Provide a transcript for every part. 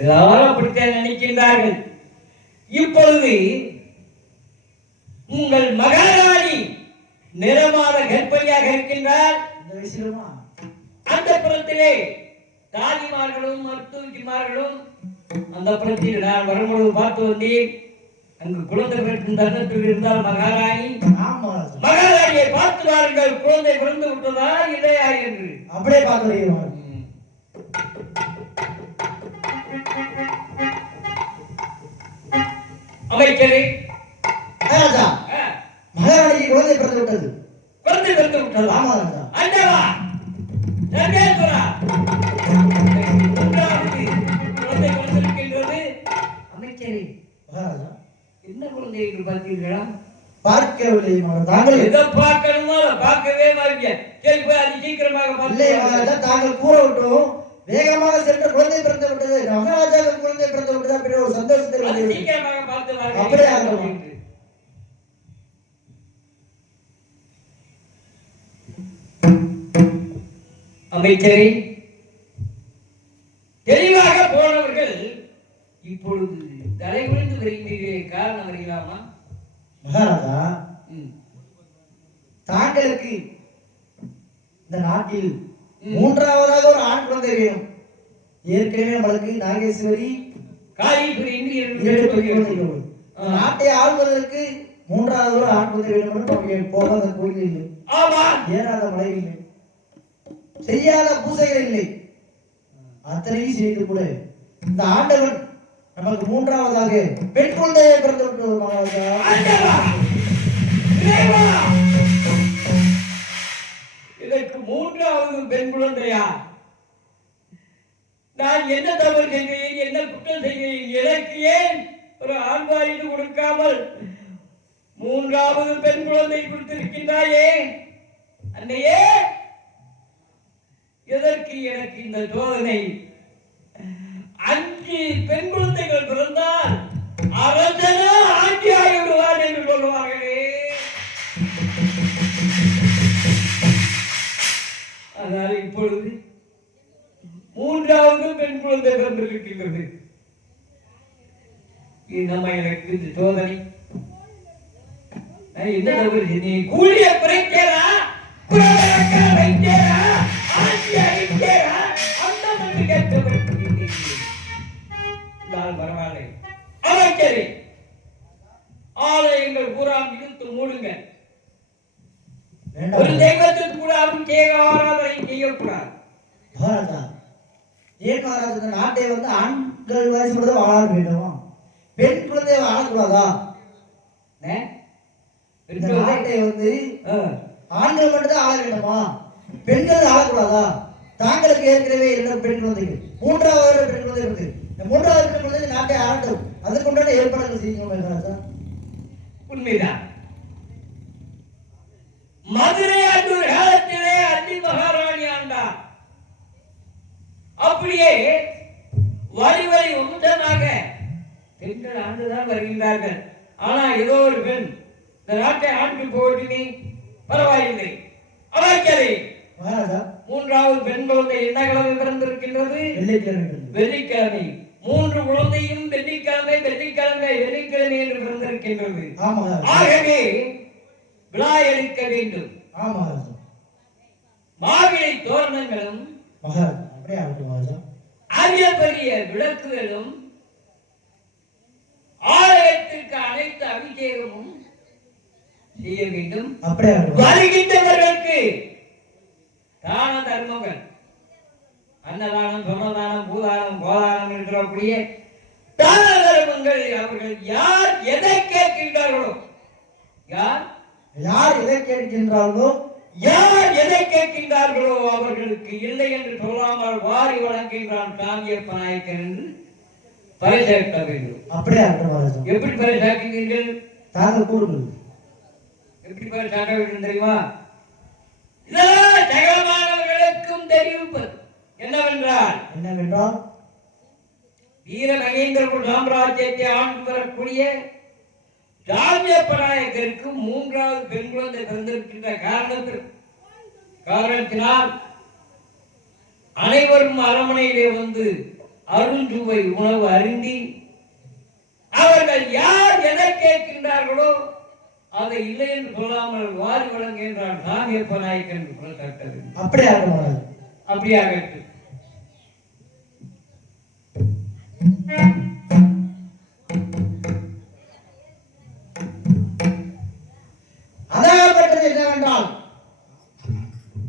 எல்லாரும் அப்படித்தான் நினைக்கின்றார்கள். இப்பொழுது உங்கள் மகாராணி நிறமாத கர்ப்பணியாக இருக்கின்றார். அந்த புறத்திலே தாதிமார்களும் மருத்துவமார்களும் அந்த புறத்தில் நான் வரும்பொழுது பார்த்து வந்தேன். அங்கு குழந்தை பிறக்கும் தருணத்தில் இருந்தால் மகாராணியை பார்த்து வாருங்கள், குழந்தை பிறந்து விட்டதா இல்லையா என்று அப்படியே பார்த்து அமைச்சரே, மகாராணிக்கு குழந்தை பிறந்து விட்டது. குழந்தை பிறந்து விட்டது. ஆமா ராஜா. அண்டவா சர்வேஸ்வரா, குழந்தை பிறந்திருக்கின்றது. அமைச்சரே, மகாராஜா என்ன குழந்தை என்று பார்த்தீர்களா? பார்க்கவில்லை மகாராஜா. தாங்கள் எதை பார்க்கணுமோ பார்க்கவே மாட்டீங்க. சரி, போய் அது சீக்கிரமாக இல்லை மகாராஜா, தாங்கள் கூற விட்டோம். வேகமாக சென்று குழந்தை பிறந்து விட்டது, மகாராஜாவுக்கு குழந்தை பிறந்து விட்டது அப்படி ஒரு சந்தோஷத்தில் சீக்கிரமாக பார்த்து அப்படியே ஆகணும். அமைச்சரே, தெளிவாக போனவர்கள் இப்பொழுது தலைவிழுந்து வருகிறீர்களே, காரணம் அறியலாமா? மகாராஜா, தாங்களுக்கு இந்த நாட்டில் மூன்றாவதாக ஒரு ஆண் குழந்தை வேணும். ஏற்கனவே நம்மளுக்கு நாகேஸ்வரி நாட்டை ஆள்வதற்கு மூன்றாவது ஒரு ஆண் குழந்தை வேணும். போகாத கோயில் இல்லை, ஏறாத மலை இல்லை, செய்யாத பூசைகள் இல்லை, அத்தனையும் செய்து கூட இந்த ஆண்டவன் நமக்கு மூன்றாவதாக பெண் குழந்தையை பிறந்து விட்டது. மகாராஜா, இதற்கு மூன்றாவது பெண் குழந்தையா? நான் என்ன தவறு செய்கிறேன், என்ன குற்றம் செய்கிறேன்? எனக்கு ஏன் ஒரு ஆண்பாரிட்டு கொடுக்காமல் மூன்றாவது பெண் குழந்தை கொடுத்திருக்கின்றாயே? அன்னையே, எதற்கு எனக்கு இந்த சோதனை? 5 பெண் குழந்தைகள் பிறந்தால் அரசனா ஆட்சி ஆகிவிடுவார் என்று சொல்லுவார்களே. ஆனால் இப்பொழுது மூன்றாவது பெண் குழந்தை பிறந்திருக்கின்றது. நம்ம எனக்கு இந்த சோதனை. நான் என்ன தவறு செய்தேன்? கூலிய குறைக்கிறா, வைக்கிறா, ஆட்சி அழிக்கிறா, அந்த மாதிரி கேட்கப்பட்டு பரவாயில்லை. அமைச்சரே, ஆலயங்கள் பூரா இழுத்து மூடுங்க. ஒரு தெய்வத்திற்கு கூட அவன் ஆராதனை செய்யக்கூடாது. நாட்டை வந்து ஆண்கள் வயசு வாழ வேண்டும், பெண் குழந்தை வாழக்கூடாதா? நாட்டை வந்து ஆண்கள் மட்டும்தான் ஆள வேண்டுமா, பெண்கள் ஆளக்கூடாதா? தாங்களுக்கு ஏற்கனவே 2 பெண் குழந்தைகள், மூன்றாவது பெண் குழந்தை இருக்கு. இந்த மூன்றாவது பெண் குழந்தை நாட்டை ஆளட்டும், அதற்குண்டான ஏற்பாடுகள் செய்யுங்க. உண்மைதான். மதுரை ஆண்டூர் காலத்திலே அள்ளி மகாராணி ஆண்டார். அப்படியே வழி வம்சமாக பெண்கள் ஆண்டுதான் வருகின்றார்கள். ஆனா ஏதோ ஒரு பெண் இந்த நாட்டை ஆண்டு போட்டி பரவாயில்லை. அமைச்சரே, மூன்றாவது பெண் குழந்தை என்ன கிழமை பிறந்திருக்கின்றது? வெள்ளிக்கிழமை. 3 குழந்தையும் வெள்ளிக்கிழமை என்று பிறந்திருக்கின்றது. ஆகவே விழா எடுக்க வேண்டும். மாவிளை தோரணங்களும் பெரிய விளக்குகளும் ஆலயத்திற்கு அனைத்து அபிஷேகமும் செய்ய வேண்டும். வருகின்றவர்களுக்கு தான தர்மங்கள், அன்னதானம், சொன்னதானம், பூதானம், கோதானம் என்றக்கூடிய தான தர்மங்கள் அவர்கள் யார் எதை கேட்கின்றார்களோ, யார் எதை கேட்கின்றார்களோ அவர்களுக்கு இல்லை என்று சொல்லாமல் வாரி வழங்குகின்றான் சாமியப்ப நாயக்கர் என்று பரிசேர்க்க வேண்டும். எப்படி பரிசாக்குவீர்கள்? எப்படி பரிசாக்க வேண்டும் தெரியுமா? சகலமானவர்களுக்கும் தெரிவிப்பது என்னவென்றால் வீர மகேந்திர சாம்ராஜ்யத்தை ஆண்டு வரக்கூடிய சாமியப்ப நாயக்கருக்கு 3வது பெண் குழந்தை பிறந்திருக்கின்ற காரணத்தினால் அனைவரும் அரண்மனையிலே வந்து அருந்துவை உணவு அருந்தி அவர்கள் யார் எதை கேட்கின்றார்களோ அதை இல்லை என்று சொல்லாமல் வாரி வழங்குகின்றான் சாமியப்ப நாயக்கன் என்று சொல்லத்தக்கது. அப்படியாக அதாகப்பட்டது என்னவென்றால்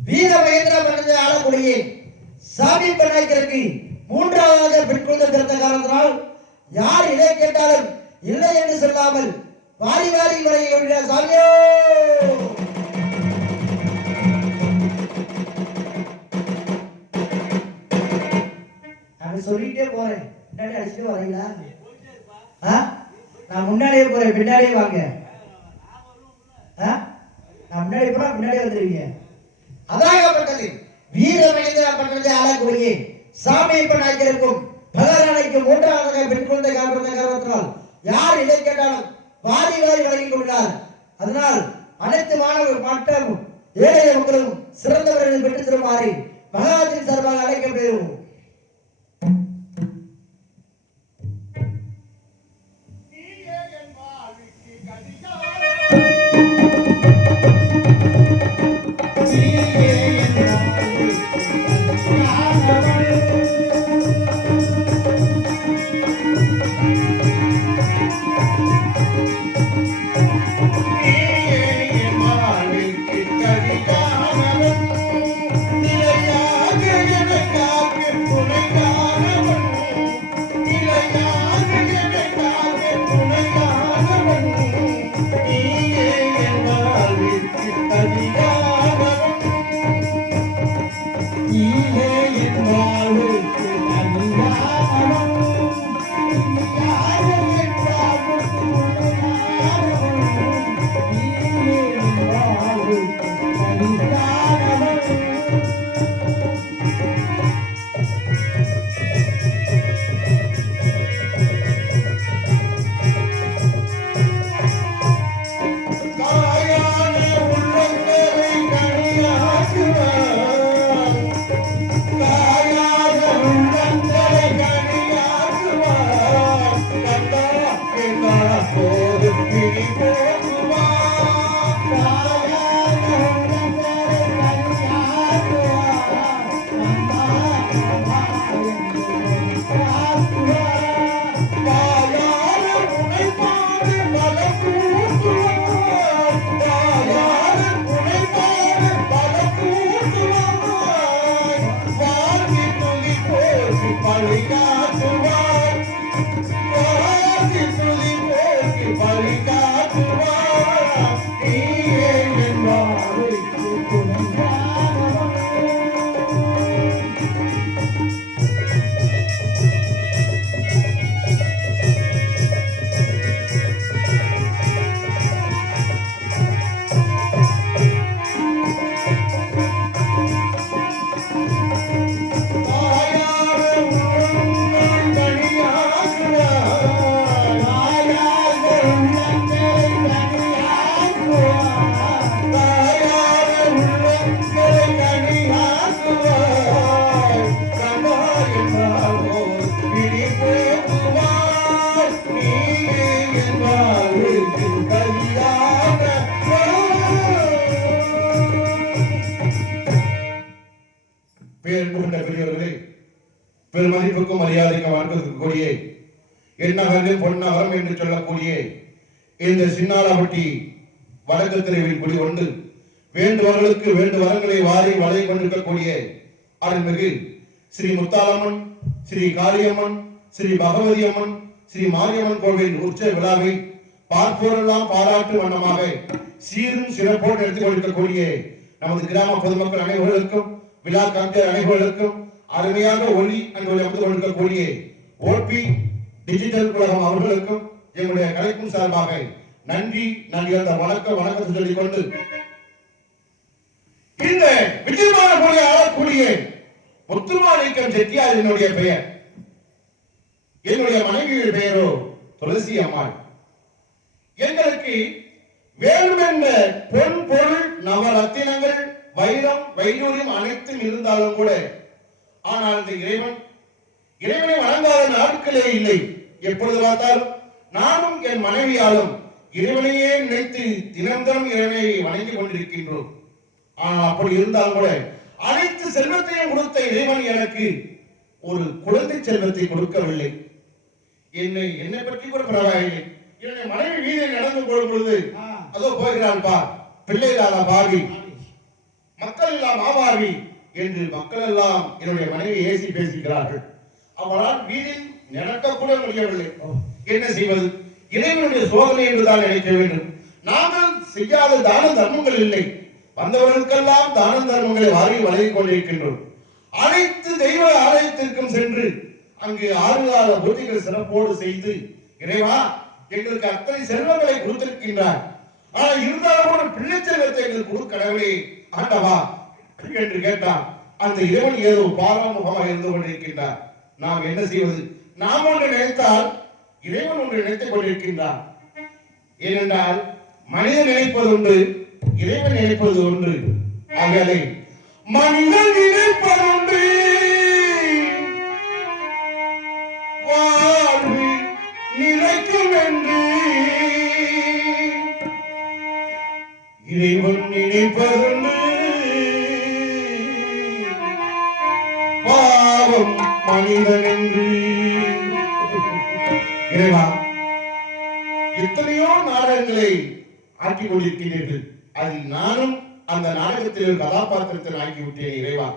வீர மகேந்திர மன்னரை ஆளக்கூடிய சாமி நாயக்கருக்கு மூன்றாவதாக பெண் குழந்தை பிறந்த காரணத்தினால் யார் இதை கேட்டாலும் இல்லை என்று சொல்லாமல் வாரி வாரி வழங்கி சாமியோ சொல்லிட்டே போறேன். பின்னாடி அடிச்சுட்டு வரீங்களா? நான் முன்னாடியே போறேன், பின்னாடியே வாங்க. நான் முன்னாடி போனா பின்னாடி வந்துருவீங்க. அதாகப்பட்டது வீர மகேந்திர பட்டணத்தை ஆளக்கூடிய சாமியப்ப நாயக்கருக்கும் பகரானைக்கு மூன்றாவதாக பெண் குழந்தை காரணத்தினால் யார் இதை கேட்டாலும் வாரி வாரி வழங்கிக் கொண்டார். அதனால் அனைத்து மாணவர் மக்களும் ஏழை மக்களும் சிறந்தவர்கள் பெற்று தருமாறு மகாராஜின் சார்பாக அழைக்கப்படுகிறோம். பெருமதிப்புக்கும் மரியாதைக்கும் வழங்கக்கூடிய எண்ணகங்கள் பொன்னகரம் என்று சொல்லக்கூடிய இந்த சின்னாளப்பட்டி வடக்கு தெருவில் குடிகொண்டு வேண்டுவர்களுக்கு வேண்டு வரங்களை வாரி வளை கொண்டிருக்கக்கூடிய அருள்மிகு ஸ்ரீ முத்தாலம்மன், ஸ்ரீ காளியம்மன், ஸ்ரீ பகவதி அம்மன், ஸ்ரீ மாரியம்மன் கோவில் உற்சவ விழாவை பார்ப்போரெல்லாம் பாராட்டு வண்ணமாக சீரும் சிறப்போடு எடுத்துக் கொண்டிருக்கக்கூடிய நமது கிராம பொதுமக்கள் அனைவர்களுக்கும் விழா கலைஞர் அனைவர்களுக்கும் அருமையாக ஒளி அங்கு வந்து கொண்டிருக்கக்கூடிய ஓபி டிஜிட்டல் உலகம் அவர்களுக்கும் எங்களுடைய கலைக்கும் சார்பாக நன்றி அந்த வணக்கத்தை சொல்லிக் கொண்டு இந்த விஜயமான போய் ஆளக்கூடிய முத்துமாணிக்கம் செட்டியார் என்னுடைய பெயர். என்னுடைய மனைவியின் பெயரோ துளசி அம்மாள். எங்களுக்கு வேண்டுமென்ற பொன் பொருள் நவரத்தினங்கள் வைரம் வைடூரியம் அனைத்தும் இருந்தாலும் கூட ஆனால் இந்த இறைவன் இறைவனை வணங்காத நாட்களே இல்லை. எப்பொழுது பார்த்தாலும் நானும் என் மனைவியாலும் இறைவனையே நினைத்து தினந்தனம் இறைவனை வணங்கி கொண்டிருக்கின்றோம். ஆனால் அப்படி இருந்தால் கூட அனைத்து செல்வத்தையும் கொடுத்த இறைவன் எனக்கு ஒரு குழந்தை செல்வத்தை கொடுக்கவில்லை. என்னை பற்றி கூட பரவாயில்லை. என்னுடைய மனைவி வீதியில் நடந்து கொள்ளும் பொழுது அதோ போகிறாள் பா, பிள்ளை இல்லாத பாவி, மக்கள் எல்லாம் ஆபாவி என்று மக்கள் எல்லாம் என்னுடைய மனைவி ஏசி பேசுகிறார்கள். அவளால் வீதியில் நடக்க கூட முடியவில்லை. என்ன செய்வது? இறைவனுடைய சோதனை என்றுதான் நினைக்க வேண்டும். நாங்கள் செய்யாத தான தர்மங்கள் இல்லை. வந்தவர்களுக்கெல்லாம் தான தர்மங்களை வாரி வழங்கிக் கொண்டிருக்கின்றோம். அனைத்து தெய்வ ஆலயத்திற்கும் சென்று அங்கு 6 கால பூஜைகள் சிறப்போடு செய்து இறைவா எங்களுக்கு அத்தனை செல்வங்களை கொடுத்திருக்கின்றார். ஆனால் இருந்தாலும் கூட பிள்ளை செல்வத்தை எங்களுக்கு கொடுக்கடவே ஆண்டவா என்று கேட்டான். அந்த இறைவன் ஏதோ பாராமுகமாக இருந்து கொண்டிருக்கின்றார். நாம் என்ன செய்வது? நாம் ஒன்று நினைத்தால் இறைவன் ஒன்று நினைத்துக் கொண்டிருக்கின்றார். ஏனென்றால் மனிதன் நினைப்பது ஒன்று, இறைவன் நினைப்பது ஒன்று. ஆகவே மனிதன் நினைப்பது ஒன்று, வாழ்வு நிலைக்கும் என்று இறைவன் நினைப்பதொன்று, பாவம் மனிதன் என்று. இறைவா, எத்தனையோ நாடகங்களை ஆக்கிக் கொண்டிருக்கிறீர்கள். அதில் நானும் அந்த நாடகத்தில் ஒரு கதாபாத்திரத்தில் ஆக்கி விட்டேன். இறைவா,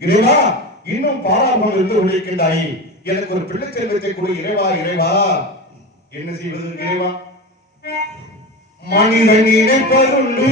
இறைவா, இன்னும் பாராமல் இருந்து உழைக்கின்றாயே, எனக்கு ஒரு பிள்ளை செல்வத்தை கொடு இறைவா. இறைவா, என்ன செய்வது இறைவா? மனிதன் நினைப்பதுண்டு,